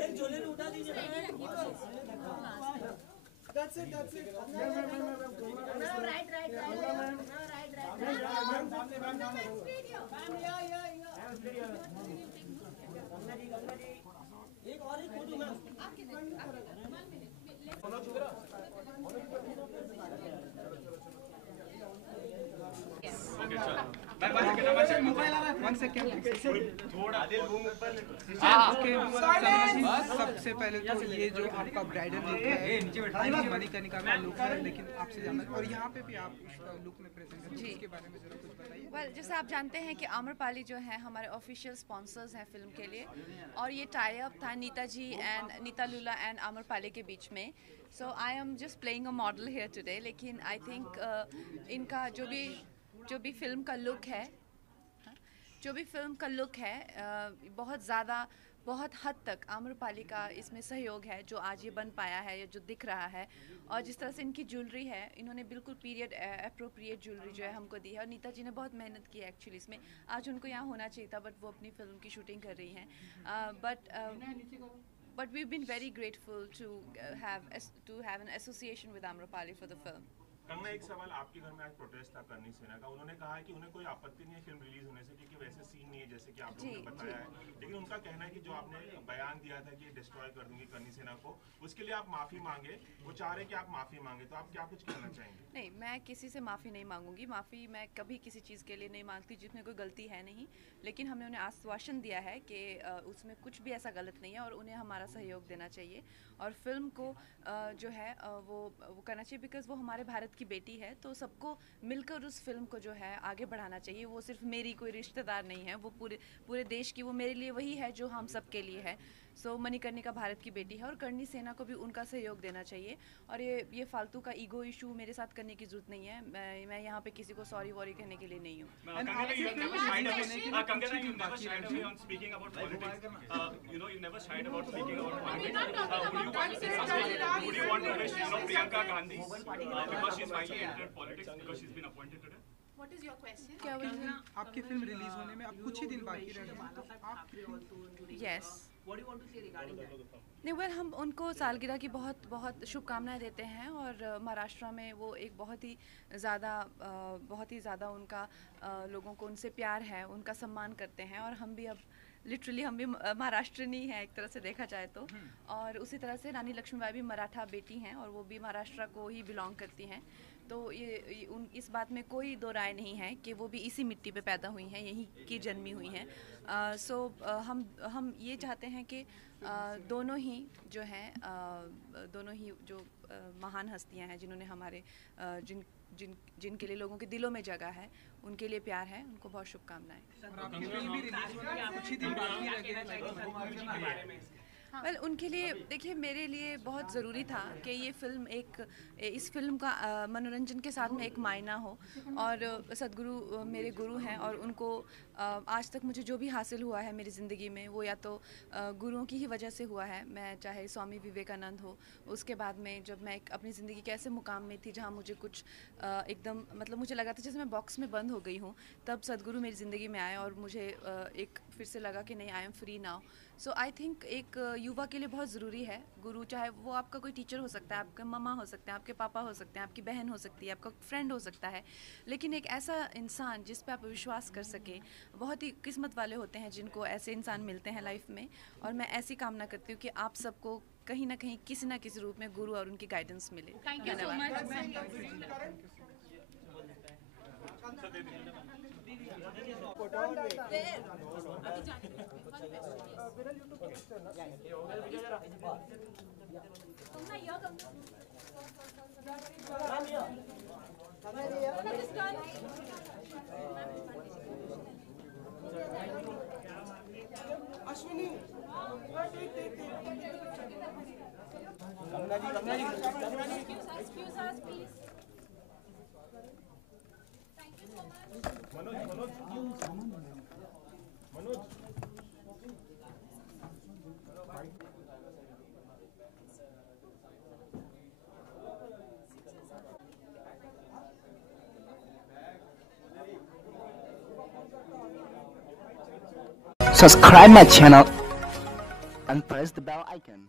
एक झोले में उठा दीजिए। That's it. एक और एक फोटो मैम। सबसे पहले तो ये जो आपका ब्राइडल लुक है, मणिकर्णिका का लुक है, लेकिन आपसे जानना और यहाँ पे भी आप इस लुक में प्रेजेंट हैं, इसके बारे में जरूर कुछ बताइए। वेल, जैसे आप जानते हैं कि आम्रपाली जो है हमारे ऑफिशियल स्पॉन्सर्स हैं फिल्म के लिए, और ये टाई अप था नीता जी एंड नीता लूला एंड आम्रपाली के बीच में। So I am just playing a model here today, लेकिन आई थिंक इनका जो भी फिल्म का लुक है, बहुत हद तक आम्रपाली का इसमें सहयोग है, जो आज ये बन पाया है, जो दिख रहा है। और जिस तरह से इनकी ज्वेलरी है, इन्होंने बिल्कुल पीरियड अप्रोप्रिएट ज्वेलरी जो है हमको दी है। और नीता जी ने बहुत मेहनत की है एक्चुअली इसमें। आज उनको यहाँ होना चाहिए था, बट वो अपनी फिल्म की शूटिंग कर रही हैं। But we've been very grateful to have an association with Amrapali for the film. Kangana, एक सवाल, आपके घर में आज प्रोटेस्ट था करनी सेना का। उन्होंने कहा है कि उन्हें कोई आपत्ति नहीं है फिल्म रिलीज होने से, क्योंकि वैसे सीन नहीं है जैसे कि आप लोगों ने बताया है। लेकिन उनका कहना है कि जो आपने बयान दिया था कि डिस्ट्रॉय कर दूंगी करनी सेना को, उसके लिए आप माफी मांगे। वो चाह रहे कि आप माफी मांगे, तो आप क्या कुछ कहना चाहेंगे? नहीं, मैं किसी से माफ़ी नहीं मांगूंगी। माफ़ी मैं कभी किसी चीज़ के लिए नहीं मांगती जिसमें कोई गलती है नहीं। लेकिन हमने उन्हें आश्वासन दिया है कि उसमें कुछ भी ऐसा गलत नहीं है, और उन्हें हमारा सहयोग देना चाहिए। और फिल्म को जो है वो करना चाहिए, बिकॉज़ वो हमारे भारत की बेटी है। तो सबको मिलकर उस फिल्म को जो है आगे बढ़ाना चाहिए। वो सिर्फ मेरी कोई रिश्तेदार नहीं है, वो पूरे देश की, वो मेरे लिए वही है जो हम सब के लिए है। सो मणिकर्णिका भारत की बेटी है, और करनी सेना को भी उनका सहयोग देना चाहिए। और ये फालतू का ईगो इशू मेरे साथ करने की जरूरत नहीं है। मैं यहाँ पे किसी को सॉरी वॉरी कहने के लिए नहीं हूँ। What is your question? क्या आपकी फिल्म रिलीज होने में अब कुछ ही दिन बाकी रह गए, तो आप यस नहीं, वेल, हम उनको सालगिरह की बहुत शुभकामनाएं देते हैं। और महाराष्ट्र में वो एक बहुत ही ज़्यादा उनका लोगों को उनसे प्यार है, उनका सम्मान करते हैं। और हम भी लिटरली महाराष्ट्रनी हैं एक तरह से देखा जाए तो। और उसी तरह से रानी लक्ष्मीबाई भी मराठा बेटी हैं, और वो भी महाराष्ट्र को ही बिलोंग करती हैं। तो इस बात में कोई दो राय नहीं है कि वो भी इसी मिट्टी पे पैदा हुई हैं, यहीं की जन्मी हुई हैं। सो हम ये चाहते हैं कि दोनों ही जो महान हस्तियां हैं, जिन्होंने हमारे जिनके लिए लोगों के दिलों में जगह है, उनके लिए प्यार है, उनको बहुत शुभकामनाएं। वेल, उनके लिए देखिए, मेरे लिए बहुत ज़रूरी था कि इस फिल्म का मनोरंजन के साथ में एक मायना हो। और सदगुरु मेरे गुरु हैं, और उनको आज तक मुझे जो भी हासिल हुआ है मेरी ज़िंदगी में, वो या तो गुरुओं की ही वजह से हुआ है। मैं चाहे स्वामी विवेकानंद हो, उसके बाद में जब मैं अपनी ज़िंदगी के ऐसे मुकाम में थी जहाँ मुझे कुछ एकदम मतलब मुझे लगा था जैसे मैं बॉक्स में बंद हो गई हूँ, तब सदगुरु मेरी ज़िंदगी में आए, और मुझे एक फिर से लगा कि नहीं, I am free now. So I think एक युवा के लिए बहुत ज़रूरी है गुरु, चाहे वो आपका कोई टीचर हो सकता है, आपका मम्मा हो सकते हैं, आपके पापा हो सकते हैं, आपकी बहन हो सकती है, आपका फ्रेंड हो सकता है, लेकिन एक ऐसा इंसान जिस पे आप विश्वास कर सकें। बहुत ही किस्मत वाले होते हैं जिनको ऐसे इंसान मिलते हैं लाइफ में। और मैं ऐसी कामना करती हूँ कि आप सबको कहीं ना कहीं किसी ना किसी रूप में गुरु और उनकी गाइडेंस मिले। Thank you so much. Ashwini, Excuse us, please. Thank you so much. subscribe my channel and press the bell icon.